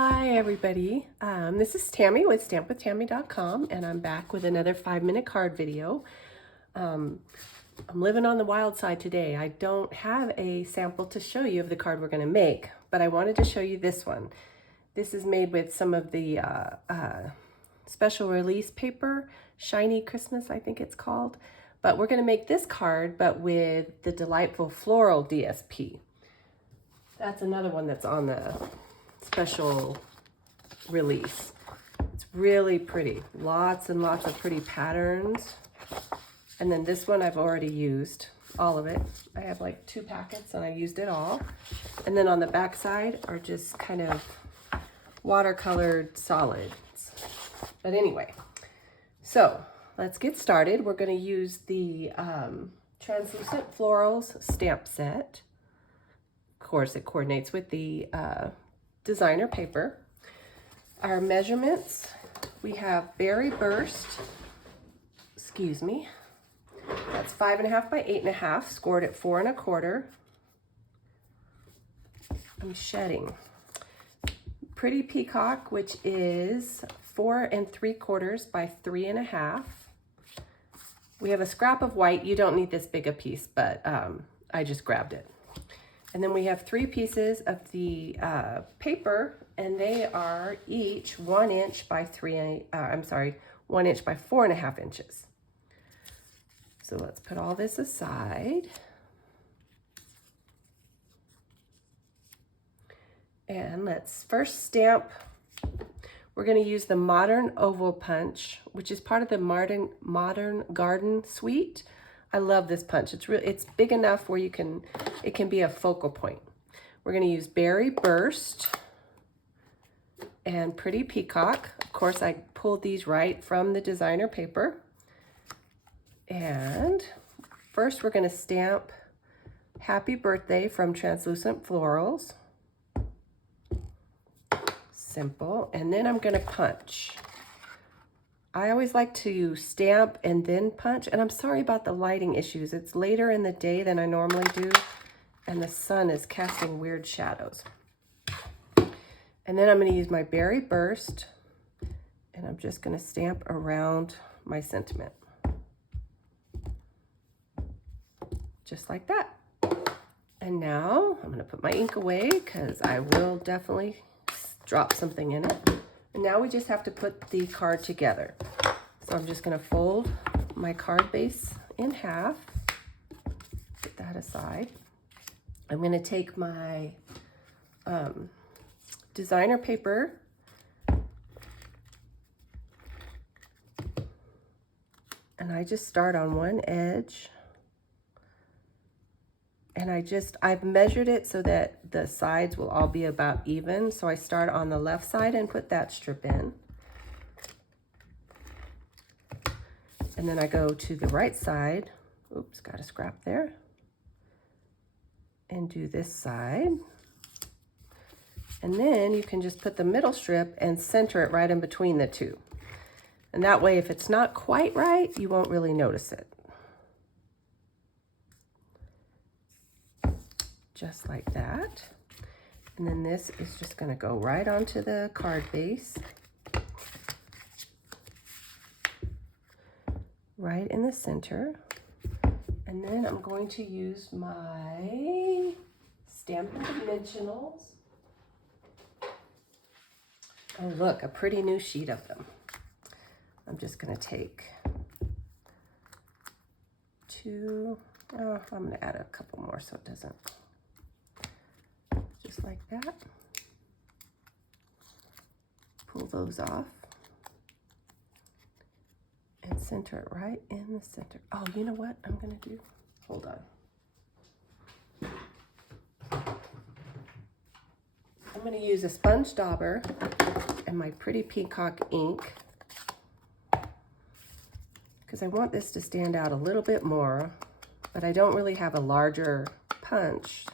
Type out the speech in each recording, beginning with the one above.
Hi everybody, this is Tammy with stampwithtammy.com, and I'm back with another 5-minute card video. I'm living on the wild side today. I don't have a sample to show you of the card we're going to make, but I wanted to show you this one. This is made with some of the special release paper, Shiny Christmas I think it's called, but we're going to make this card but with the delightful Floral DSP. That's another one that's on the special release. It's really pretty. Lots and lots of pretty patterns. And then this one I've already used, all of it. I have like 2 packets and I used it all. And then on the back side are just kind of watercolored solids. But anyway, so let's get started. We're going to use the Translucent Florals stamp set. Of course, it coordinates with the designer paper. Our measurements, we have Berry Burst, that's 5.5 by 8.5, scored at 4 1/4. I'm shedding. Pretty Peacock, which is 4 3/4 by 3.5. We have a scrap of white. You don't need this big a piece, but I just grabbed it. And then we have 3 pieces of the paper, and they are each 1 inch by 1 inch by 4.5 inches. So let's put all this aside. And let's first stamp. We're going to use the Modern Oval Punch, which is part of the Modern Garden Suite. I love this punch. It's big enough where it can be a focal point. We're going to use Berry Burst and Pretty Peacock. Of course, I pulled these right from the designer paper. And first we're going to stamp Happy Birthday from Translucent Florals. Simple. And then I'm going to punch. I always like to stamp and then punch, and I'm sorry about the lighting issues. It's later in the day than I normally do, and the sun is casting weird shadows. And then I'm going to use my Berry Burst, and I'm just going to stamp around my sentiment. Just like that. And now I'm going to put my ink away because I will definitely drop something in it. And now we just have to put the card together. So I'm just going to fold my card base in half. Put that aside. I'm going to take my designer paper and I just start on one edge. And I've measured it so that the sides will all be about even. So I start on the left side and put that strip in. And then I go to the right side. Oops, got a scrap there. And do this side. And then you can just put the middle strip and center it right in between the two. And that way, if it's not quite right, you won't really notice it. Just like that. And then this is just going to go right onto the card base. Right in the center. And then I'm going to use my Stampin' Dimensionals. Oh look, a pretty new sheet of them. I'm just going to take 2. Oh, I'm going to add a couple more so it doesn't. Just like that. Pull those off. And center it right in the center. Oh, you know what I'm going to do? Hold on. I'm going to use a sponge dauber and my Pretty Peacock ink because I want this to stand out a little bit more, but I don't really have a larger punch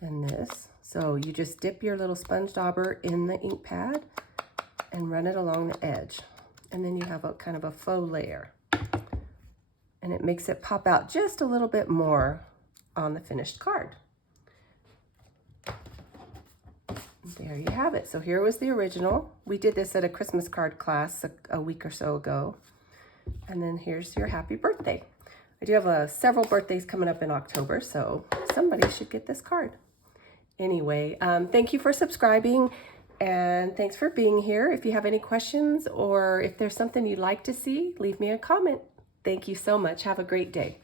than this. So you just dip your little sponge dauber in the ink pad and run it along the edge. And then you have a kind of a faux layer. And it makes it pop out just a little bit more on the finished card. there you have it. So here was the original. We did this at a Christmas card class a week or so ago. And then here's your happy birthday. I do have several birthdays coming up in October, so somebody should get this card. Anyway, thank you for subscribing, and thanks for being here. If you have any questions or if there's something you'd like to see, leave me a comment. Thank you so much. Have a great day.